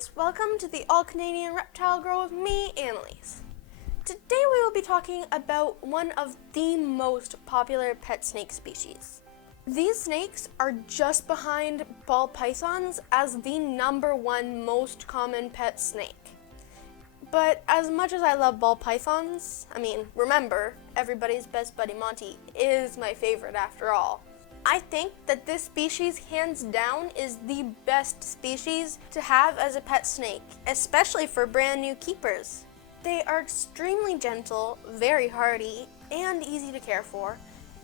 friends, welcome to the All Canadian Reptile Girl with me, Annalise. Today we will be talking about one of the most popular pet snake species. These snakes are just behind ball pythons as the #1 most common pet snake. But as much as I love ball pythons, remember, everybody's best buddy Monty is my favorite after all. I think that this species, hands down, is the best species to have as a pet snake, especially for brand new keepers. They are extremely gentle, very hardy, and easy to care for,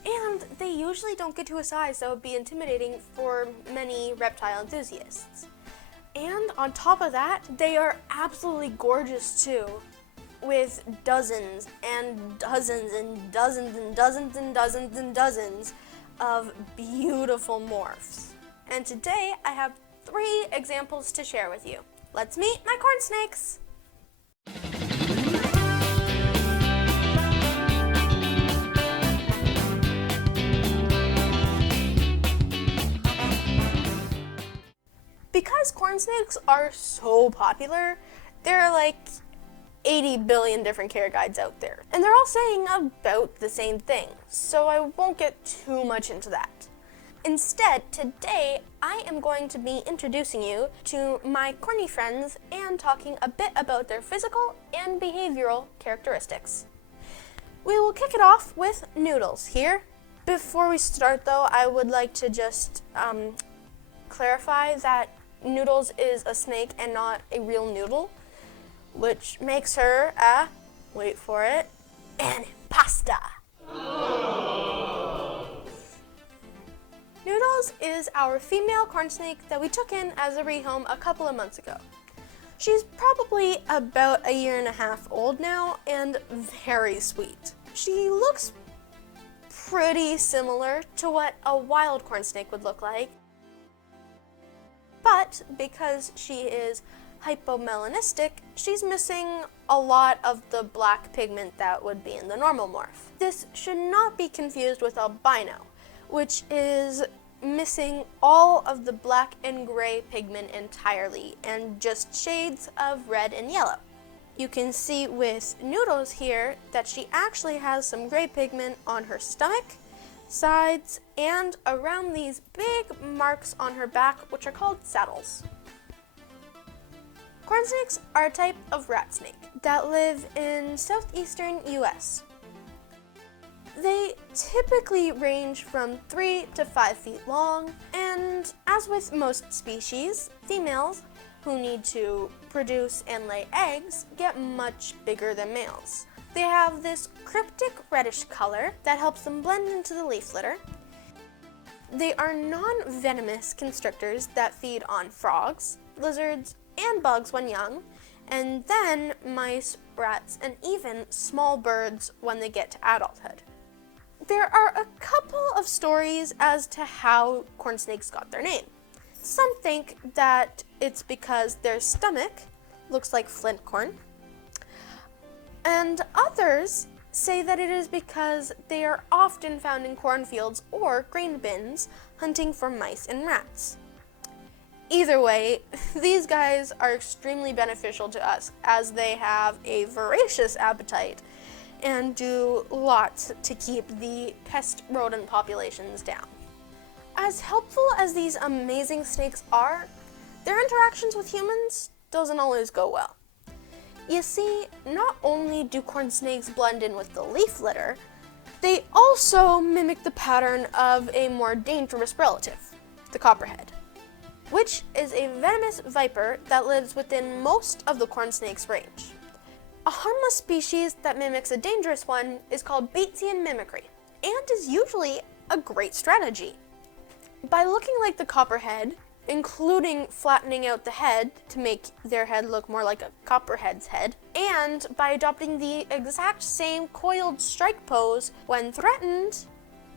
and they usually don't get to a size that would be intimidating for many reptile enthusiasts. And on top of that, they are absolutely gorgeous too, with dozens and dozens and dozens and dozens and dozens and dozens of beautiful morphs. And today I have 3 examples to share with you. Let's meet my corn snakes! Because corn snakes are so popular, there are like 80 billion different care guides out there. And they're all saying about the same thing, so I won't get too much into that. Instead, today I am going to be introducing you to my corny friends and talking a bit about their physical and behavioral characteristics. We will kick it off with Noodles here. Before we start though, I would like to just clarify that Noodles is a snake and not a real noodle, which makes her wait for it, an imposter. Noodles is our female corn snake that we took in as a rehome a couple of months ago. She's probably about 1.5 years old now and very sweet. She looks pretty similar to what a wild corn snake would look like, but because she is hypomelanistic, she's missing a lot of the black pigment that would be in the normal morph. This should not be confused with albino, which is missing all of the black and gray pigment entirely and just shades of red and yellow. You can see with Noodles here that she actually has some gray pigment on her stomach, sides, and around these big marks on her back, which are called saddles. Corn snakes are a type of rat snake that live in southeastern US. They typically range from 3 to 5 feet long, and as with most species, females who need to produce and lay eggs get much bigger than males. They have this cryptic reddish color that helps them blend into the leaf litter. They are non-venomous constrictors that feed on frogs, lizards, and bugs when young, and then mice, rats, and even small birds when they get to adulthood. There are a couple of stories as to how corn snakes got their name. Some think that it's because their stomach looks like flint corn, and others say that it is because they are often found in cornfields or grain bins hunting for mice and rats. Either way, these guys are extremely beneficial to us as they have a voracious appetite and do lots to keep the pest rodent populations down. As helpful as these amazing snakes are, their interactions with humans doesn't always go well. You see, not only do corn snakes blend in with the leaf litter, they also mimic the pattern of a more dangerous relative, the copperhead, which is a venomous viper that lives within most of the corn snake's range. A harmless species that mimics a dangerous one is called Batesian mimicry, and is usually a great strategy. By looking like the copperhead, including flattening out the head to make their head look more like a copperhead's head, and by adopting the exact same coiled strike pose when threatened,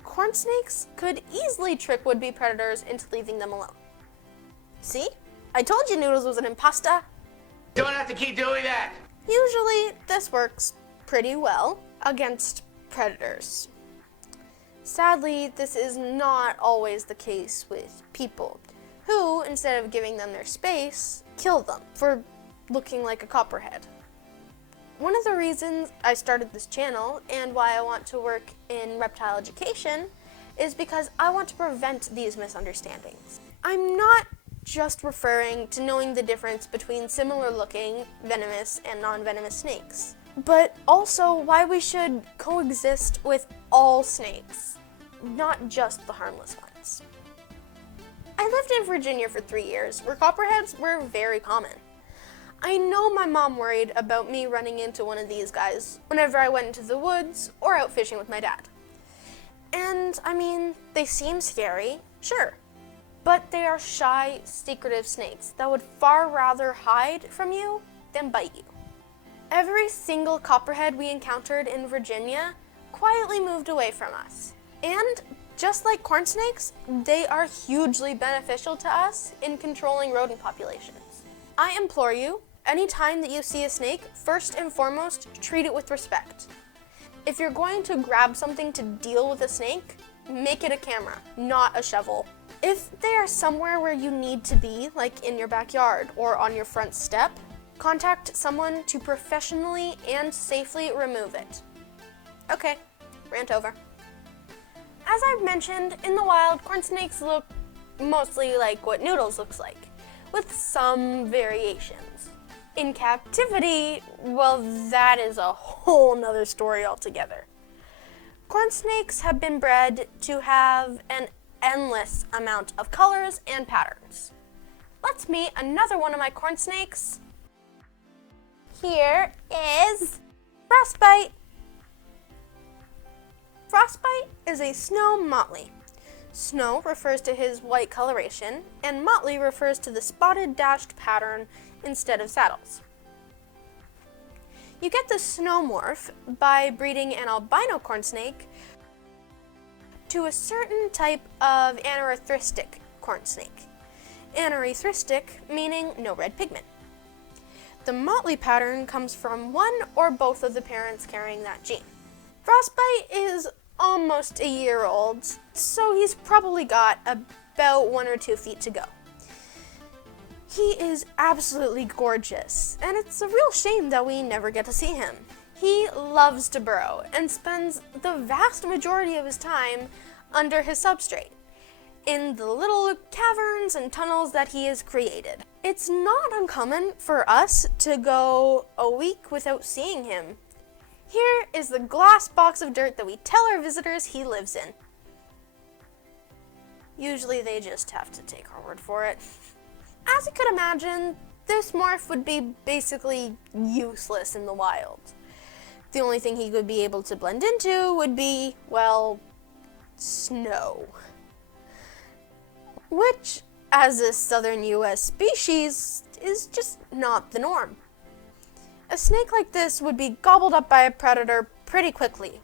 corn snakes could easily trick would-be predators into leaving them alone. See? I told you Noodles was an imposter. Don't have to keep doing that. Usually, this works pretty well against predators. Sadly, this is not always the case with people, who, instead of giving them their space, kill them for looking like a copperhead. One of the reasons I started this channel and why I want to work in reptile education is because I want to prevent these misunderstandings. I'm not just referring to knowing the difference between similar looking venomous and non-venomous snakes, but also why we should coexist with all snakes, not just the harmless ones. I lived in Virginia for 3 years, where copperheads were very common. I know my mom worried about me running into one of these guys whenever I went into the woods or out fishing with my dad. And I mean, they seem scary, sure, but they are shy, secretive snakes that would far rather hide from you than bite you. Every single copperhead we encountered in Virginia quietly moved away from us. And just like corn snakes, they are hugely beneficial to us in controlling rodent populations. I implore you, anytime that you see a snake, first and foremost, treat it with respect. If you're going to grab something to deal with a snake, make it a camera, not a shovel. If they are somewhere where you need to be, like in your backyard or on your front step, contact someone to professionally and safely remove it. Okay, rant over. As I've mentioned, in the wild, corn snakes look mostly like what Noodles looks like, with some variations. In captivity, well, that is a whole nother story altogether. Corn snakes have been bred to have an endless amount of colors and patterns. Let's meet another one of my corn snakes. Here is Frostbite. Frostbite is a snow motley. Snow refers to his white coloration, and motley refers to the spotted dashed pattern instead of saddles. You get the snow morph by breeding an albino corn snake to a certain type of anerythristic corn snake. Anerythristic meaning no red pigment. The motley pattern comes from one or both of the parents carrying that gene. Frostbite is almost a year old, so he's probably got about 1 or 2 feet to go. He is absolutely gorgeous, and it's a real shame that we never get to see him. He loves to burrow and spends the vast majority of his time under his substrate, in the little caverns and tunnels that he has created. It's not uncommon for us to go a week without seeing him. Here is the glass box of dirt that we tell our visitors he lives in. Usually they just have to take our word for it. As you could imagine, this morph would be basically useless in the wild. The only thing he would be able to blend into would be, well, snow. Which, as a southern US species, is just not the norm. A snake like this would be gobbled up by a predator pretty quickly.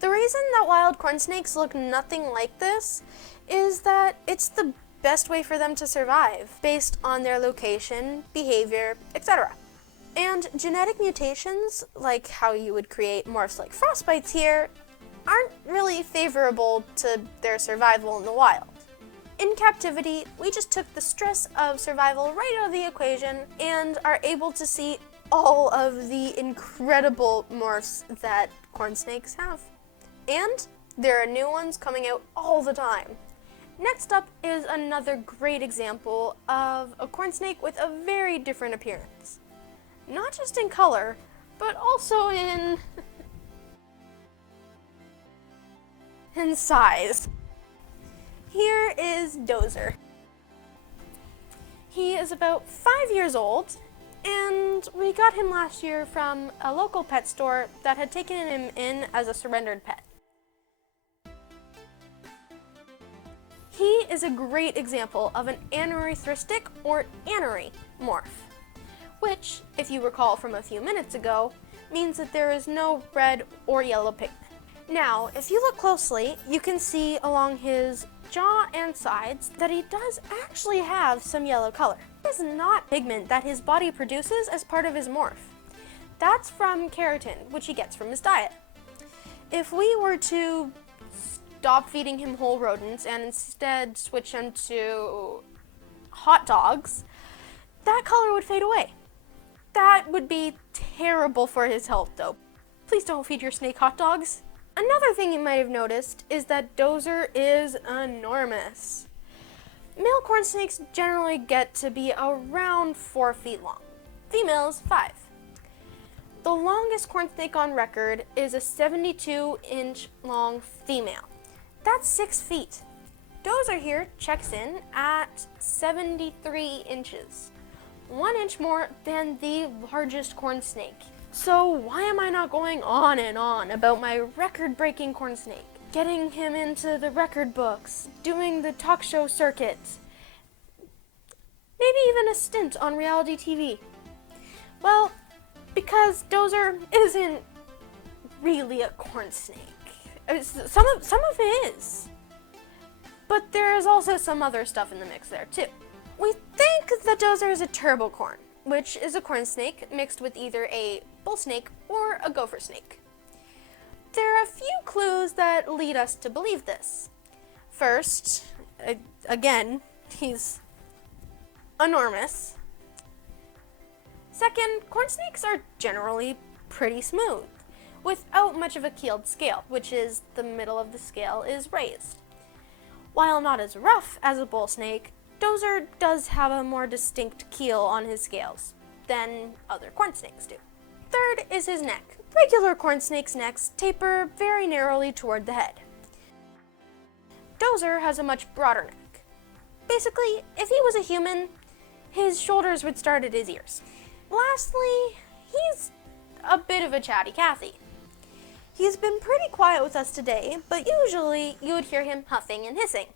The reason that wild corn snakes look nothing like this is that it's the best way for them to survive, based on their location, behavior, etc. And genetic mutations, like how you would create morphs like frostbites here, aren't really favorable to their survival in the wild. In captivity, we just took the stress of survival right out of the equation and are able to see all of the incredible morphs that corn snakes have. And there are new ones coming out all the time. Next up is another great example of a corn snake with a very different appearance. Not just in color, but also in size. Here is Dozer. He is about 5 years old, and we got him last year from a local pet store that had taken him in as a surrendered pet. He is a great example of an anerythristic or anery morph, which, if you recall from a few minutes ago, means that there is no red or yellow pigment. Now, if you look closely, you can see along his jaw and sides that he does actually have some yellow color. This is not pigment that his body produces as part of his morph. That's from keratin, which he gets from his diet. If we were to stop feeding him whole rodents and instead switch him to hot dogs, that color would fade away. That would be terrible for his health, though. Please don't feed your snake hot dogs. Another thing you might have noticed is that Dozer is enormous. Male corn snakes generally get to be around 4 feet long. Females, 5. The longest corn snake on record is a 72-inch long female. That's 6 feet. Dozer here checks in at 73 inches. 1 inch more than the largest corn snake. So why am I not going on and on about my record-breaking corn snake? Getting him into the record books, doing the talk show circuit, maybe even a stint on reality TV. Well, because Dozer isn't really a corn snake. Some of it is. But there is also some other stuff in the mix there too. We think that Dozer is a turbo corn, which is a corn snake mixed with either a bull snake or a gopher snake. There are a few clues that lead us to believe this. First, again, he's enormous. Second, corn snakes are generally pretty smooth, without much of a keeled scale, which is the middle of the scale is raised. While not as rough as a bull snake, Dozer does have a more distinct keel on his scales than other corn snakes do. Third is his neck. Regular corn snakes' necks taper very narrowly toward the head. Dozer has a much broader neck. Basically, if he was a human, his shoulders would start at his ears. Lastly, he's a bit of a chatty Cathy. He's been pretty quiet with us today, but usually you would hear him huffing and hissing.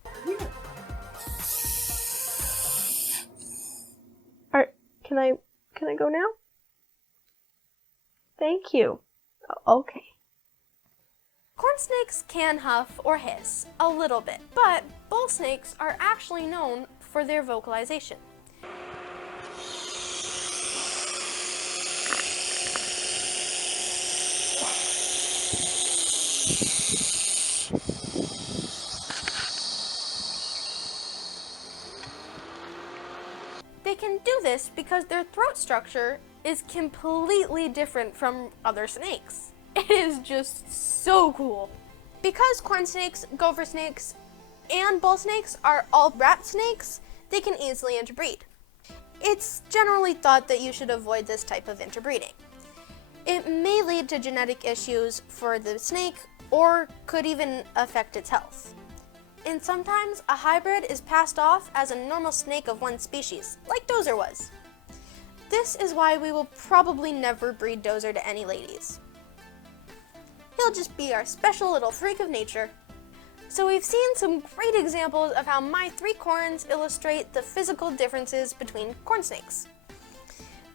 Can I go now? Thank you. Okay. Corn snakes can huff or hiss a little bit, but bull snakes are actually known for their vocalization. They can do this because their throat structure is completely different from other snakes. It is just so cool. Because corn snakes, gopher snakes, and bull snakes are all rat snakes, they can easily interbreed. It's generally thought that you should avoid this type of interbreeding. It may lead to genetic issues for the snake or could even affect its health. And sometimes a hybrid is passed off as a normal snake of one species, like Dozer was. This is why we will probably never breed Dozer to any ladies. He'll just be our special little freak of nature. So we've seen some great examples of how my 3 corns illustrate the physical differences between corn snakes.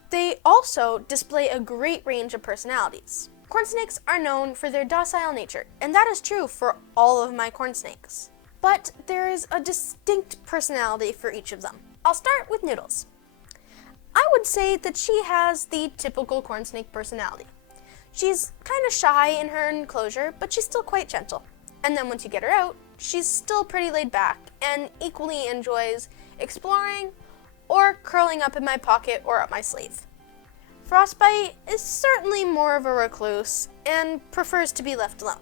They also display a great range of personalities. Corn snakes are known for their docile nature, and that is true for all of my corn snakes. But there is a distinct personality for each of them. I'll start with Noodles. I would say that she has the typical corn snake personality. She's kind of shy in her enclosure, but she's still quite gentle. And then once you get her out, she's still pretty laid back and equally enjoys exploring or curling up in my pocket or up my sleeve. Frostbite is certainly more of a recluse and prefers to be left alone.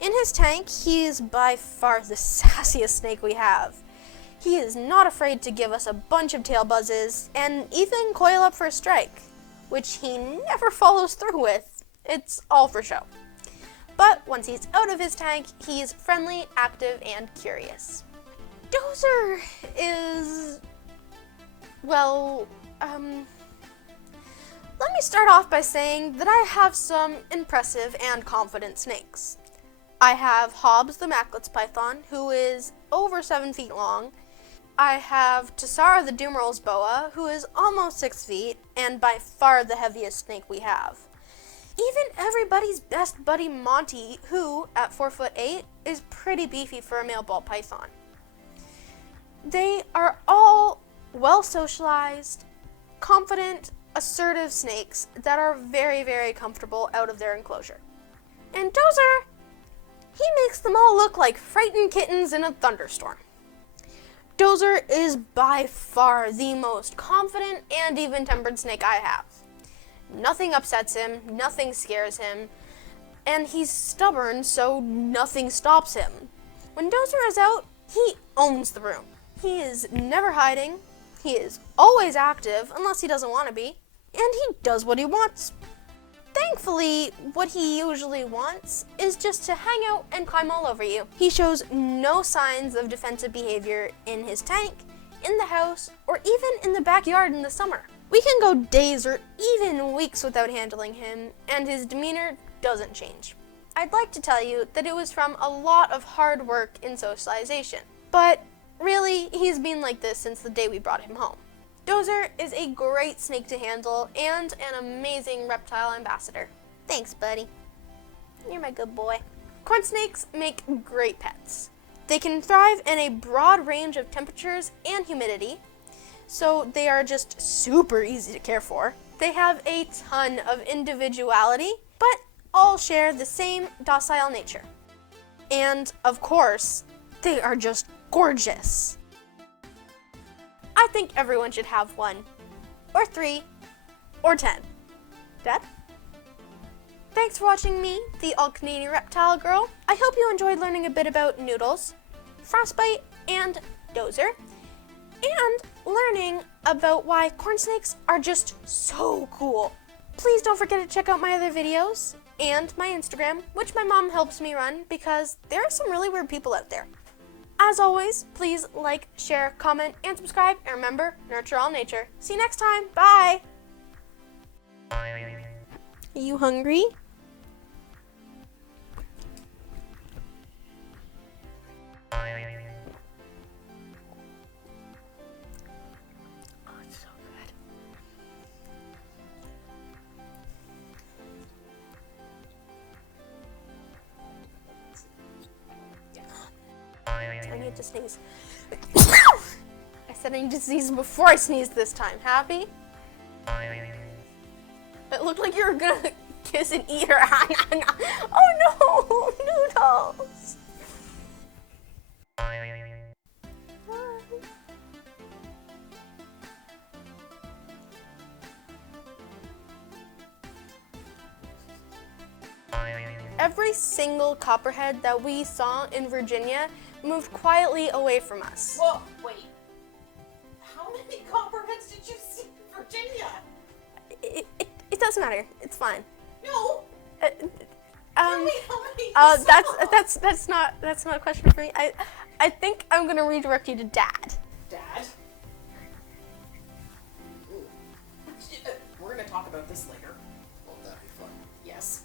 In his tank, he is by far the sassiest snake we have. He is not afraid to give us a bunch of tail buzzes and even coil up for a strike, which he never follows through with. It's all for show. But once he's out of his tank, he's friendly, active, and curious. Dozer is, well, let me start off by saying that I have some impressive and confident snakes. I have Hobbs the Macklets python, who is over 7 feet long. I have Tassara the Dumeral's boa, who is almost 6 feet, and by far the heaviest snake we have. Even everybody's best buddy Monty, who, at 4'8", is pretty beefy for a male ball python. They are all well socialized, confident, assertive snakes that are very, very comfortable out of their enclosure. And Dozer, he makes them all look like frightened kittens in a thunderstorm. Dozer is by far the most confident and even-tempered snake I have. Nothing upsets him, nothing scares him, and he's stubborn, so nothing stops him. When Dozer is out, he owns the room. He is never hiding, he is always active, unless he doesn't want to be, and he does what he wants. Thankfully, what he usually wants is just to hang out and climb all over you. He shows no signs of defensive behavior in his tank, in the house, or even in the backyard in the summer. We can go days or even weeks without handling him, and his demeanor doesn't change. I'd like to tell you that it was from a lot of hard work in socialization, but really, he's been like this since the day we brought him home. Dozer is a great snake to handle and an amazing reptile ambassador. Thanks, buddy. You're my good boy. Corn snakes make great pets. They can thrive in a broad range of temperatures and humidity, so they are just super easy to care for. They have a ton of individuality, but all share the same docile nature. And, of course, they are just gorgeous. I think everyone should have one, or 3, or 10. Dad? Thanks for watching me, the All Canadian Reptile Girl. I hope you enjoyed learning a bit about Noodles, Frostbite and Dozer, and learning about why corn snakes are just so cool. Please don't forget to check out my other videos and my Instagram, which my mom helps me run because there are some really weird people out there. As always, please like, share, comment, and subscribe, and remember, nurture all nature. See you next time. Bye! Are you hungry? Oh, it's so good. I need to sneeze. I said I need to sneeze before I sneeze this time. Happy? It looked like you were gonna kiss and eat her. Oh no, Noodles! Every single copperhead that we saw in Virginia moved quietly away from us. Whoa, wait. How many copperheads did you see in Virginia? It doesn't matter. It's fine. No. Tell me how many you saw. That's not a question for me. I think I'm gonna redirect you to Dad. Dad? Ooh. We're gonna talk about this later. Won't that be fun? Yes.